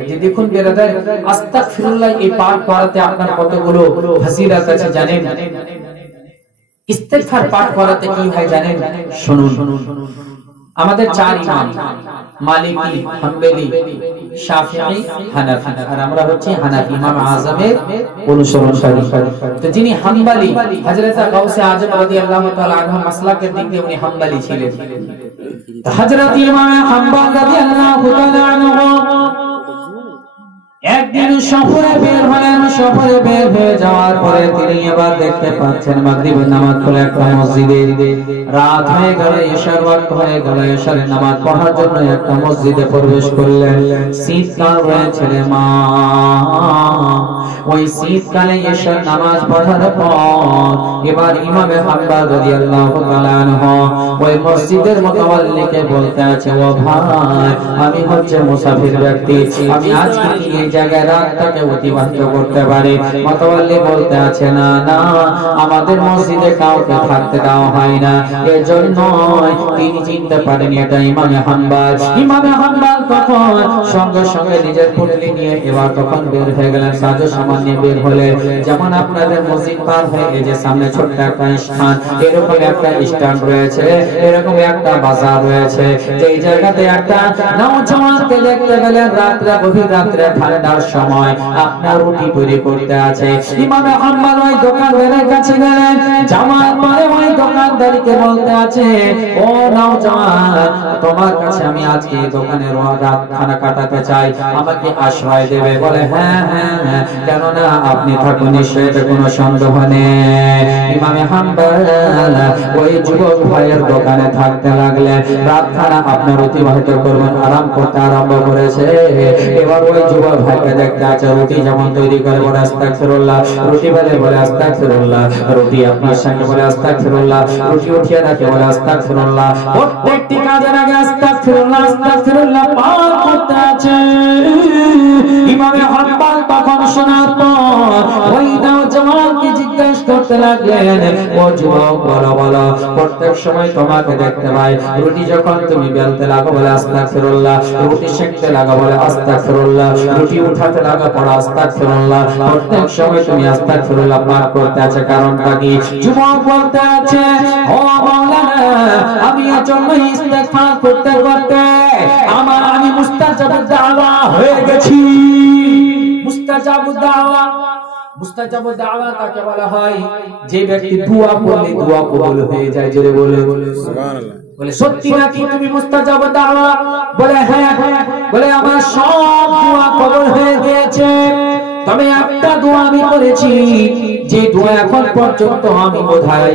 যে দেখুন বেরাদার, আস্তাগফিরুল্লাহ এই পাঠ করাতে আপনার কতগুলো ফজিলত আছে জানেন? ইস্তেগফার পাঠ করাতে কি হয় জানেন? শুনুন। আমাদের চার ইমাম, মালিকি, হাম্বলি, শাফিঈ, হানাফি, আর আমরা হচ্ছে হানাফি, ইমাম আযমের অনুসরণকারী। তো যিনি হাম্বলি, হযরত গাউসে আজম রাদিয়াল্লাহু তাআলা আনহু মাসলাকের দিক দিয়ে উনি হাম্বলি ছিলেন। হযরত ইমাম হাম্বল রাদিয়াল্লাহু তাআলা আনহু একদিন সফরে বের হলেন। সফরে বের হয়ে যাওয়ার পরে তিনি এবার দেখতে পাচ্ছেন মাগরিবের নামাজ পড়ে একটা মসজিদে, রাত হয়ে গেল, ইশার ওয়াক্ত হয়ে গেল, ইশারের নামাজ পড়ার জন্য একটা মসজিদে প্রবেশ করলেন। শীতকাল রয়েছে রে মা, ওই শীতকালে ইশার নামাজ পড়ার পর এবার ইমাম হাম্বল রাদিয়াল্লাহু তাআলা আনহু ওই মসজিদের মুতাওয়াল্লিকে বলতে আছে, ও ভাই, আমি হচ্ছে মুসাফির ব্যক্তি, আমি আজকে এই জায়গায় রাতটাকে অতিবাহিত করতে পারি। মুতাওয়াল্লি বলতে আছে, না না, আমাদের মসজিদে কাউকে থাকতে দেওয়া হয় না। এজন্য তিনি চিনতে পারেনি এটা ইমাম হাম্বল। ইমাম হাম্বল তখন সঙ্গে সঙ্গে নিজের পুটলি নিয়ে এবার তখন বের হয়ে গেলেন। সাজো সামান নিয়ে বের হলে, যেমন আপনাদের মসজিদ পার হয়ে এই যে সামনে ছোট্ট একটা স্থান, এরকম একটা স্ট্যান্ড রয়েছে, এরকম একটা বাজার রয়েছে, যেই জায়গাতে একটা নওজওয়ানকে দেখতে গেলেন রাত্রে, গভীর রাত্রে ঠান্ডার সময় আপনার রুটি তৈরি করতে আছে। ইমাম হাম্বল ওই দোকানদারের কাছে গেলেন, যাওয়ার পরে ওই দোকানদারকে বলতে আছে, ও নওজওয়ান, তোমার কাছে আমি আজকে দোকানে রাত খানা কাটাতে চাই, আমাকে আশ্রয় দেবে? বলে, হ্যাঁ হ্যাঁ হ্যাঁ, কেননা আপনি থাকুন, নিশ্চয়ই কোনো সন্দেহ নেই। ইমাম হাম্বল ওই যুবক ভাইয়ের দোকানে থাকতে লাগলেন। রাত খানা আপনার অতিবাহিত করবেন, আরাম করতে আরম্ভ করেছে। এবার ওই যুবক ভাইকে দেখতে আছে, রুটি যেমন তৈরি করে বলে আস্তাগফিরুল্লাহ, রুটি বেলে বলে আস্তাগফিরুল্লাহ, রুটি আপনার সঙ্গে বলে আস্তাগফিরুল্লাহ, রুটি উঠিয়ে রাখে বলে আস্তাগফিরুল্লাহ, প্রত্যেকটি কাজের আগে আস্তাগফিরুল্লাহ আস্তাগফিরুল্লাহ পাঠ করতে আছে। ইমাম হাম্বল তখন শোনার পর ওই নওজওয়ানকে জিজ্ঞেস করতে লাগলেন, ও যুবক, বলো বলো, প্রত্যেক সময় তোমাকে দেখতে পাই, রুটি যখন তুমি বেলতে লাগো বলে আস্তাগফিরুল্লাহ, রুটি সেঁকতে লাগো বলে আস্তাগফিরুল্লাহ, রুটি উঠাতে লাগো পড়ো আস্তাগফিরুল্লাহ, প্রত্যেক সময় তুমি আস্তাগফিরুল্লাহ পাঠ করতে আছে, কারণটা কি? যুবক বলতে আছে, ও মাওলানা, আমি এজন্য ইস্তেগফার করতে করতে আমি মুস্তাজাবুদ দাওয়া হয়ে গেছি। মুস্তাজাবুদ দাওয়া, মুস্তাজাবুদ দাওয়া কাকে বলা হয়? যে ব্যক্তি দোয়া করলে দোয়া কবুল হয়ে যায়। জোরে বলে সুবহানাল্লাহ। বলে, সত্যি নাকি তুমি মুস্তাজাবুদ দাওয়া? বলে, হ্যাঁ। বলে, আমার সব দোয়া কবুল হয়ে গিয়েছে, তবে একটা দোয়া আমি করেছি, যে দোয়া এখন পর্যন্ত আমি বোধহয়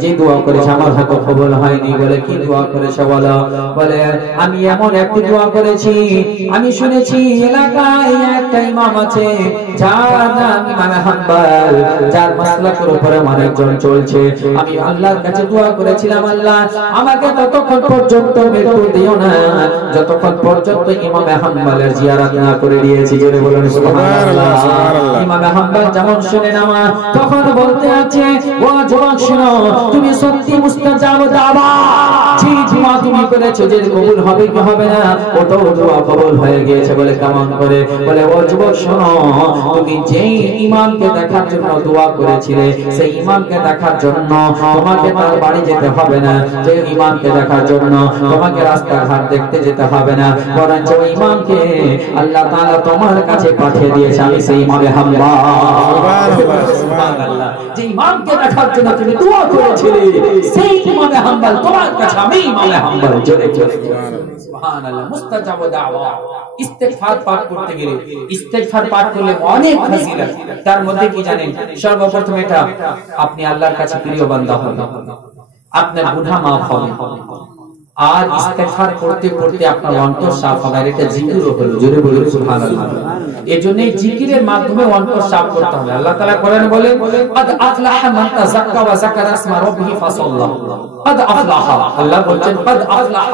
যে দোয়া করেছি আমার হয়তো কবুল হয়নি। বলে, কি দোয়া করেছে বলো? বলে, আমি এমন একটি দোয়া করেছি, আমি শুনেছি এলাকায় একটা ইমাম আছে যার নাম ইমাম হাম্বল, যার মাসলাকের উপরে অনেকজন চলছে। আমি আল্লাহর কাছে দোয়া করেছিলাম, আল্লাহ আমাকে ততক্ষণ পর্যন্ত মৃত্যু দিও না যতক্ষণ পর্যন্ত ইমাম হাম্বলের জিয়ারত না করে দিয়েছি। জোরে বলুন সুবহানাল্লাহ। ইমাম হাম্বল যেমন শুনে নেওয়া, তখন বলতে আছে, ও যুবক শোনো, তুমি সত্যি মুস্তাজাবুদ দাওয়া, যে দোয়া তুমি করেছো যে কবুল হবে কি হবে না, ওটাও দোয়া কবুল হয়ে গিয়েছে। বলে, কেমন করে? বলে, ও যুবক শোনো, তুমি যেই ইমামকে দেখার জন্য দোয়া করেছিলে, সেই ইমামকে দেখার জন্য তোমাকে তার বাড়ি যেতে হবে না, যে ইমামকে দেখার জন্য তোমাকে রাস্তাঘাট দেখতে যেতে হবে না, বরঞ্চ ওই ইমামকে আল্লাহ তাআলা তোমার কাছে পাঠিয়ে দিয়েছে। আমি সেই ইমাম হাম্বল, সুবহানাল্লাহ, যে ইমামকে দেখার জন্য তুমি দোয়া করেছিলে, সেই ইমাম হাম্বল তোমার কাছে আমি ইমাম হাম্বল। জোরে জোরে সুবহানাল্লাহ। মুস্তাজাবুদ দাওয়া, ইস্তেগফার পাঠ করতে গেলে, ইস্তেগফার পাঠ করলে অনেক ফজিলত। তার মধ্যে কি জানেন? সর্বপ্রথম এটা আপনি আল্লাহর কাছে প্রিয় বান্দা হবেন, আপনার গুনাহ maaf হবে, আর ইস্তেগফার করতে করতে আপনার অন্তর সাফ হবে। এটা জিকিরও হলো। জোরে বলুন সুবহানাল্লাহ। এজন্য জিকিরের মাধ্যমে অন্তর সাফ করতে হবে। আল্লাহ তাআলা কোরআনে বলেন, قد افلح من تزكى وذكر اسم ربه فصلى। قد افلح, আল্লাহ বলেন قد افلح,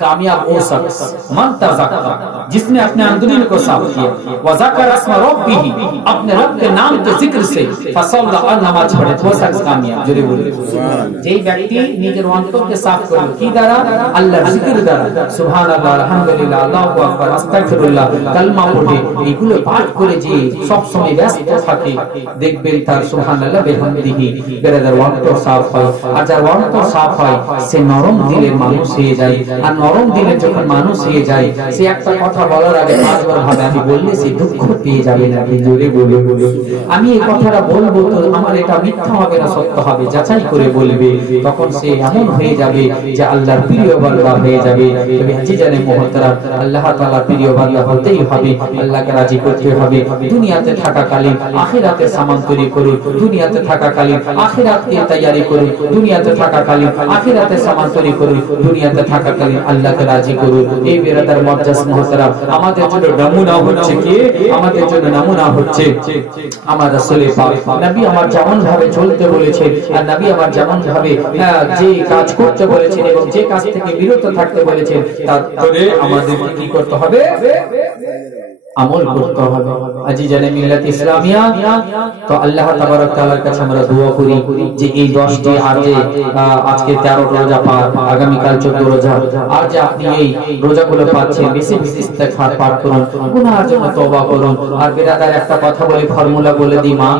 कामयाब वो शख्स मन तज़क्का, जिसने अपने अंदरूनी को साफ किया, वज़कर अस्म रब्बिही, अपने रब के नाम के जिक्र से फसल्ला, और नमाज पढ़े, वो शख्स कामयाब। जोरे बोले যে ব্যক্তি নিজের অন্তরকে সাফ করলো কি দ্বারা? আল্লাহর জিকির দ্বারা। সুবহানাল্লাহ, আলহামদুলিল্লাহ, আল্লাহু আকবার, আস্তাগফিরুল্লাহ, কালমা পড়ে এগুলো পাঠ করে যে সব সময় ব্যস্ত থাকে, দেখবেন তার সুবহানাল্লাহ বিহামদিহি বেরাদার অন্তর সাফ হয়। আর যার অন্তর সাফ হয় সে নরম দিলের মানুষ হয়ে যায়। আর নরম দিলের যখন মানুষ হয়ে যায়, সে একটা কথা বলার আগে পাঁচবার ভাবে আমি বললে সে দুঃখ পেয়ে যাবে না। জোরে বলে আমি এই কথাটা বলবো তো আমার এটা মিথ্যা হবে না সত্য হবে, যাচাই করে বলবে, তখন সে এমন হয়ে যাবে যে আল্লাহর প্রিয় বান্দা হয়ে যাবে। তবে আজিজানে মুহতারাম, আল্লাহ তাআলার প্রিয় বান্দা হতেই হবে, আল্লাহকে রাজি করতে হবে। দুনিয়াতে থাকাকালীন আখিরাতের সামান তৈরি করুন, দুনিয়াতে থাকাকালীন আখিরাতকে তৈরি করুন, দুনিয়াতে থাকাকালীন আখিরাতের সামান তৈরি করুন, দুনিয়াতে থাকাকালীন আল্লাহকে রাজি করুন। এই বিরাদার মুআজ্জাজ মুহতারাম, আমাদের জন্য নমুনা হচ্ছে কি? আমাদের জন্য নমুনা হচ্ছে আমার রাসূল পাক। নবী আমার যেমন ভাবে চলতে বলেছেন, আর নবী আমার যেমন ভাবে যে কাজ করতে বলেছেন এবং যে কাজ থেকে বিরত থাকতে বলেছেন, তারপরে আমাদের কি করতে হবে? আমল করতে হবে। আজিজানে মিল্লাত ইসলামিয়া, তো আল্লাহ তাবারক তাআলার কাছে আমরা দোয়া করি যে এই 10টি আর যে আজকে 13 রোজা পার, আগামী কাল 14 রোজা, আর যে আপনি এই রোজাগুলো পাচ্ছেন, বেশি বেশি ইস্তেগফার পাঠ করুন, গুনাহের জন্য তওবা করুন। আর বিরাদার একটা কথা বলে ফর্মুলা বলে দিই, মা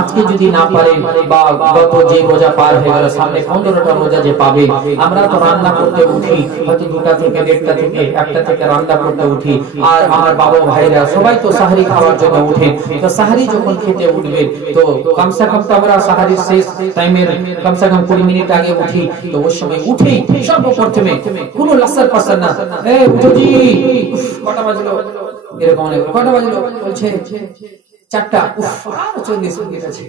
আজকে যদি না পারেন বা গত যে রোজা পার হয়ে গেল, সামনে 15টা রোজা যে পাবে, আমরা তো রান্না করতে উঠি হয়তো 2টা থেকে 1টা থেকে 1টা থেকে রান্না করতে উঠি। আর আমার বাবা ভাইরা সবাই তো সাহারি খাওয়ার জন্য উঠে, তো সাহারি যখন খেতে উঠবে তো কমসে কম তো আমরা সাহারির শেষ টাইমের কমসে কম 20 মিনিট আগে উঠি। তো ওই সময় উঠে সর্বপ্রথমে কোনো লাসার পাসার না, উঠো জি, কটা বাজলো, এরকম অনেক, কটা বাজলো বলছে 4টা, আর 40 মিনিট আছে,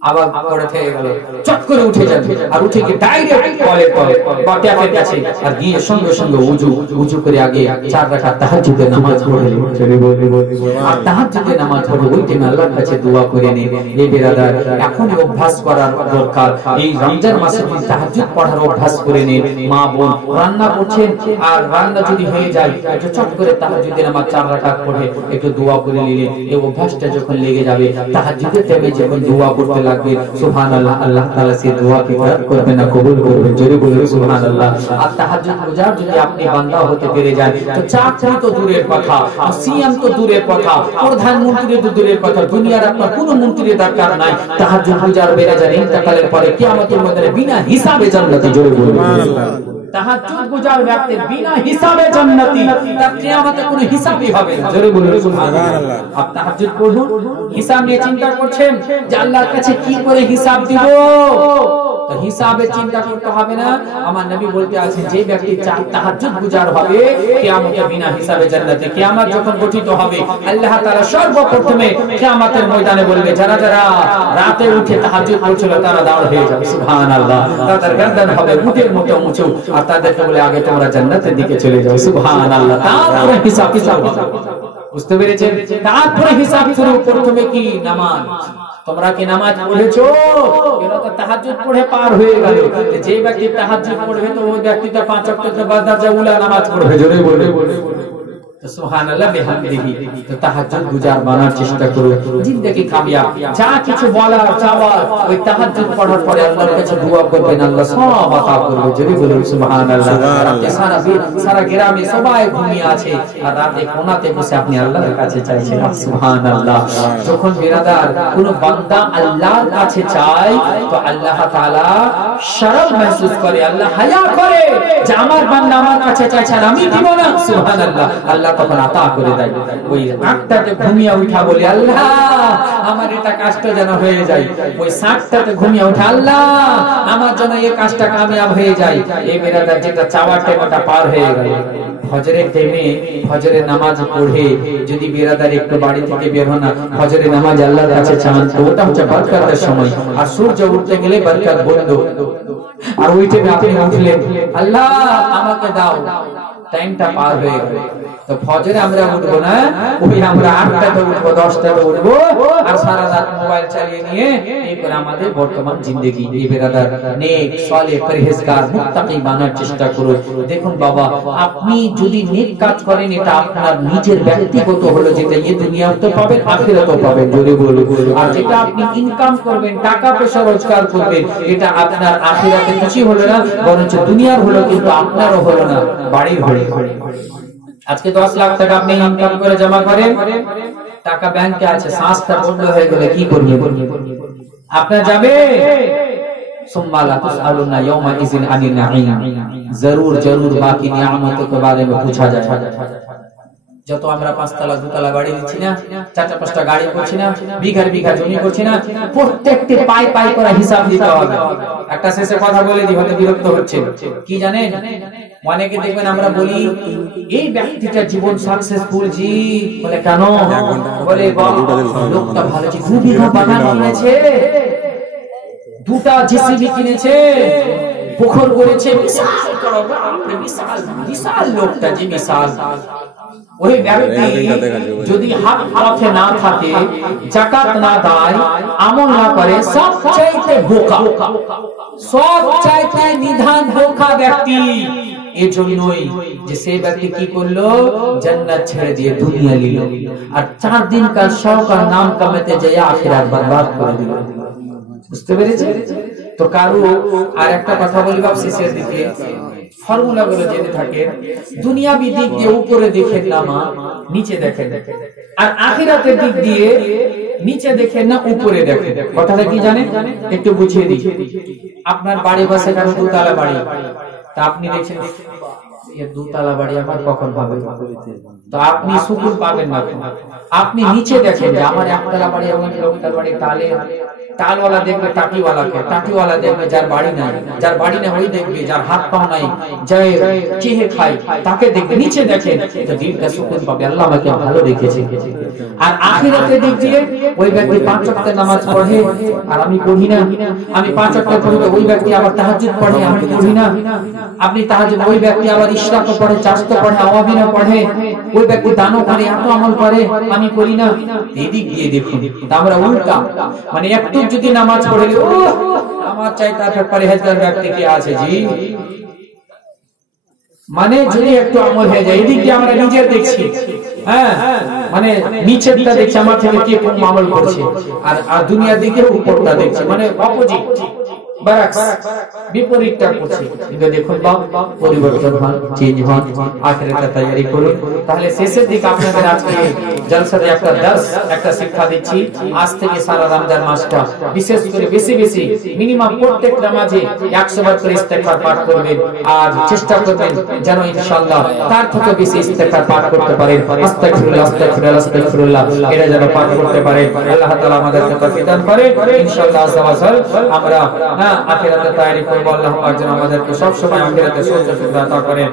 আবার পড়ে থেকে গেল, চট করে উঠে যাবে। আর উঠে গিয়ে ডাইরেক্ট কলের পরে বা ট্যাপের কাছে আর গিয়ে সঙ্গে সঙ্গে উজু করে আগে 4 রাকাত তাহাজ্জুদের নামাজ পড়ে। আর তাহাজ্জুদের নামাজ পড়ে ওই টাইমে আল্লাহর কাছে দোয়া করে নিন। এই বিরাদার এখন অভ্যাস করার দরকার, এই রমজান মাসে তাহাজ্জুদ পড়ার অভ্যাস করে নিন। মা বোন রান্না করছেন, আর রান্না যদি হয়ে যায় একটু চট করে তাহাজ্জুদের নামাজ 4 রাকাত পড়ে একটু দোয়া করে নিলে এই অভ্যাসটা যখন লেগে যাবে, তাহাজ্জুদের টাইমে যখন দোয়া করতে লাগবে, সুবহানাল্লাহ, আল্লাহ তাআলা সেই দোয়াকে কবুল করবে না, কবুল করবে। জোরে বলুন সুবহানাল্লাহ। আর তাহাজ্জুদ রোজা যদি আপনি বান্দা হতে পেরে যান, তো চাকরি তো দূরের কথা, সিয়াম তো দূরের কথা, প্রধানমন্ত্রী তো দূরের কথা, দুনিয়ার আপনার কোনো মন্ত্রীর দরকার নাই। তাহাজ্জুদ রোজার বেড়ে যান, ইন্তেকালের পরে কিয়ামতের ময়দানে বিনা হিসাবে জান্নাতে। জোরে বলুন সুবহানাল্লাহ। তাহাজ্জুদ গুজার ব্যক্তি বিনা হিসাবে জান্নাতি, তার কিয়ামতে কোনো হিসাবই হবে না। জোরে বলুন সুবহানাল্লাহ। আপ তাহাজ্জুদ পড়ুন, হিসাব নিয়ে চিন্তা করছেন যে আল্লাহর কাছে কি করে হিসাব দিব, তো হিসাবে চিন্তা করতে হবে না। আমার নবী বলতে আছেন যে ব্যক্তি তাহাজ্জুদ গুজার হবে কিয়ামতে বিনা হিসাবে জান্নাতে। কিয়ামত যখন গঠিত হবে, আল্লাহ তাআলা সর্বপ্রথমে কিয়ামতের ময়দানে বলবে যারা যারা রাতে উঠে তাহাজ্জুদ পড়ছিল তারা দাঁড় হয়ে যাবে, সুবহানাল্লাহ। তাদের গর্দান হবে উটের মতো উঁচু, আর তাদেরকে বলে আগে তোমরা জান্নাতের দিকে চলে যাও, সুবহানাল্লাহ। তারপরে হিসাব হবে, বুঝতে পেরেছেন? তারপরে হিসাব শুরু। প্রথমে কি? নামাজ। তোমরা কি নামাজ পড়েছো? এরা তো তাহাজ্জুদ পড়ে পার হয়ে গেল। যে ব্যক্তি তাহাজ্জুদ পড়বে তো ওই ব্যক্তি তো 5 ওয়াক্ত বাদ উলা নামাজ পড়বে। জোরে বলে সুবহানাল্লাহ বিহামদিহি। তো তাহাজ্জুদ গুজার বানার চেষ্টা করো, জিন্দেগি কামিয়াব। যা কিছু বলার চাওয়ার ওই তাহাজ্জুদ পড়ার পরে আল্লাহর কাছে দোয়া করবেন, আল্লাহ সব আতা করবে। যদি বলুন সুবহানাল্লাহ। রাতে সারা গ্রামে সবাই ঘুমিয়ে আছে, আর রাতে কোনাতে বসে আপনি আল্লাহর কাছে চাইছেন, সুবহানাল্লাহ। যখন বিরাদার কোন বান্দা আল্লাহর কাছে চায়, তো আল্লাহ তাআলা শরম महसूस করে, আল্লাহ হায়া করে যে আমার বান্দা আমার কাছে চাইছে আর আমি দিব না, সুবহানাল্লাহ। আল্লাহ তখন আতা করে দেয়। ওই আটটাতে ঘুমিয়ে উঠা বলে আল্লাহ আমার এটা কাজটা যেন হয়ে যায়, ওই 7টাতে ঘুমিয়ে উঠা আল্লাহ আমার জন্য এই কাজটা কামিয়াব হয়ে যায়। এই বিরাদার যেটা চাওয়ার টাইমটা পার হয়ে গেল, ফজরের টাইমে ফজরের নামাজ পড়ে যদি বিরাদার একটু বাড়ি থেকে বের হন না, ফজরের নামাজ আল্লাহর কাছে চান, তো ওটা হচ্ছে বরকতের সময়। আর সূর্য উঠতে গেলে বরকত বন্ধ। আর ওই টাইমে আপনি উঠলেন, আল্লাহ আমাকে দাও, টাইমটা পার হয়ে গেল। তো ফজরে আমরা উঠবো না, ওই আমরা 8টাতে উঠবো, 10টাতে উঠবো, আর সারা রাত মোবাইল চালিয়ে নিয়ে এরপর আমাদের বর্তমান জিন্দেগি এই বেরাদার নেক সালেহ পরহেজগার মুত্তাকি বানার চেষ্টা করুন। দেখুন বাবা, আপনি যদি নেক কাজ করেন এটা আপনার নিজের ব্যক্তিগত হলো, যেটা এই দুনিয়াতেও পাবেন আখিরাতেও পাবেন, জোরে বলুন। আর যেটা আপনি ইনকাম করবেন, টাকা পয়সা রোজগার করবেন, এটা আপনার আখিরাতে কিছু হলো না, বরঞ্চ দুনিয়ার হলো, কিন্তু আপনারও হলো না, বাড়ির হলো। আজকে 10 লাখ টাকা আপনি ইনকাম করে জমা করেন, টাকা ব্যাংকে আছে, শ্বাসটা বন্ধ হয়ে গেলে কি করবেন? আপনার যাবে जरूर जरूर बाकी नियामतों के बारे में पूछा जाए। যত আমরা 5 তলা 2 তলা বাড়ি দিচ্ছি না, 4টা 5টা গাড়ি করছি না, বিঘার বিঘা জমি করছি না, প্রত্যেকটি পাই পাই করে হিসাব দিতে হবে। একটা শেষে কথা বলে দিই, হয়তো বিরক্ত হচ্ছে, কি জানেন, অনেকে দেখবেন আমরা বলি এই ব্যক্তিটা জীবন সাকসেসফুল জি, বলে কেন? বলে লোকটা ভালো, 2 বিঘা বাগান কিনেছে, 2টা জেসিবি কিনেছে, পুকুর করেছে, বিশাল বিশাল লোকটা যে বিশাল। ওই ব্যক্তি যদি হক পথে না থাকে, যাকাত না দেয়, আমল না করে, সবচাইতে বোকা, সবচাইতে নিধান বোকা ব্যক্তি। এজন্যই যে সেই ব্যক্তি কি করলো, জান্নাত ছেড়ে দিয়ে দুনিয়া নিল, আর 4 দিন কাল শওকার নাম কামাতে যায় আখিরাত বরবাদ করে দিল। বুঝতে পেরেছেন? তো কারো আর একটা কথা বলি বাপ, শেষের দিকে ফর্মুলা গুলো জেনে থাকেন। দুনিয়াবি দিক দিয়ে উপরে দেখেন না মা, নিচে দেখেন, আর আখিরাতের দিক দিয়ে নিচে দেখেন না, উপরে দেখেন। কথাটা কি জানেন, একটু বুঝিয়ে দিই। আপনার বাড়ি বাসে কারো 2 তলা বাড়ি, তা আপনি দেখছেন 2 তলা বাড়ি আমার কখন পাবে, তো আপনি সুকুন পাবেন না। আপনি নিচে দেখেন যে আমার 1 তলা বাড়ি, আমার 2 তলা বাড়ি, তালে তালওয়ালা দেখবে টাকিওয়ালাকে, টাকিওয়ালা দেখবে যার বাড়ি নাই, যার বাড়ি নাই ওই দেখবে যার হাত পাও নাই, যে চেহে খায় তাকে দেখবে। নিচে দেখেন তো দিলটা সুকুন পাবে, আল্লাহ আমাকে ভালো রেখেছে। আর আখিরাতের দিক দিয়ে ওই ব্যক্তি 5 ওয়াক্ত নামাজ পড়ে আর আমি পড়ি না, আমি 5 ওয়াক্ত পড়ি, ওই ব্যক্তি আবার তাহাজ্জুদ পড়ে, আমি পড়ি না। আপনি তাহাজ্জুদ, ওই ব্যক্তি আবার ইশরাক পড়ে, চাস্ত পড়ে, আওয়াবিনা পড়ে, ওই ব্যক্তি দানও করে, এত আমল করে, আমি করি না। এই দিক দিয়ে দেখুন আমরা উল্টা, মানে একটু যদি নামাজ পড়ে ও আমার চাইতে পরহেজগার ব্যক্তি কি আছে জি, মানে যদি একটু আমল হয়ে যায়, এদিকে আমরা নিজের দেখছি, হ্যাঁ মানে নিচেরটা দেখছি আমার থেকে কে কোন আমল করছে, আর দুনিয়ার দিকে উপরটা দেখছি, মানে অপোজিট, বিপরীতটা করছে। কিন্তু দেখুন পরিবর্তন হন, চেঞ্জ হন, আখিরাতের তৈরি করুন। তাহলে শেষের দিকে আপনাদের আজকে জলসাতে একটা দার্স, একটা শিক্ষা দিচ্ছি। আজ থেকে সারা রমজান মাসটা বিশেষ করে বেশি বেশি মিনিমাম প্রত্যেক নামাজে 100 বার করে ইস্তেগফার পাঠ করবেন, আর চেষ্টা করবেন যেন ইনশাআল্লাহ তার থেকে বেশি ইস্তেগফার পাঠ করতে পারেন। আস্তাগফিরুল্লাহ আস্তাগফিরুল্লাহ আস্তাগফিরুল্লাহ এটা যেন পাঠ করতে পারেন। আল্লাহ তাআলা আমাদেরকে তৌফিক দান করেন। ইনশাআল্লাহ আমরা আখিরাতে তৈরি করব। আল্লাহ পাক যেন আমাদেরকে সব সময় আখিরাতে সৌভাগ্য দাতা করেন।